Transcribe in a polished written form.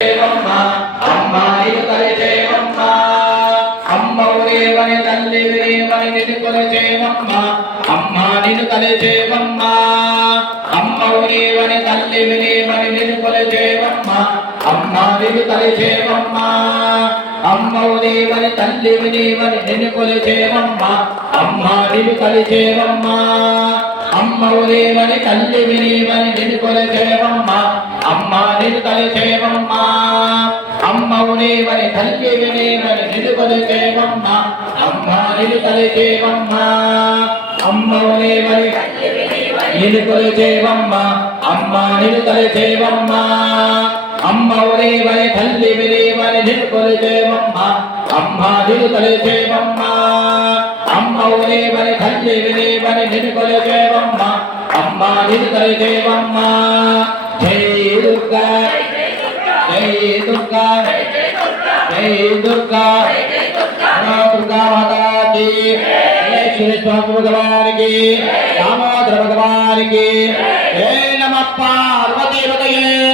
అమ్మా నిన్ను తలచేవమ్మా అమ్మవులేవని తల్లివిలేవని నిన్ను కొలిచేవమ్మా అమ్మా నిన్ను తలచేవమ్మా అమ్మవులేవని తల్లివిలేవని నిన్ను కొలిచేవమ్మా అమ్మా నిన్ను తలచేవమ్మా అమ్మవులేవని తల్లివిలేవని నిన్ను కొలిచేవమ్మా అమ్మా నిన్ను తలచేవమ్మా అమ్మవులేవని తల్లివిలేవని నిన్ను కొలిచేవమ్మా అమ్మా నిన్ను తలచేవమ్మా అమ్మవులేవని తల్లివిలేవని నిన్ను కొలిచేవమ్మా అమ్మా నిన్ను తలచేవమ్మా అమ్మవులేవని నిన్ను కొలిచేవమ్మా అమ్మా నిన్ను తలచేవమ్మా అమ్మవులేవని తల్లివిలేవని నిన్ను కొలిచేవమ్మా అమ్మా నిన్ను తలచేవమ్మా అమ్మవులేవని తల్లివిలేవని నిన్ను కొలిచేవమ్మా అమ్మా నిన్ను తలచేవమ్మా జై దుర్గా జై దుర్గా జై దుర్గా దుర్గా మాతా की सुरेश्वर भगवान की दामोदर भगवान की हे नमः पार्वती पतये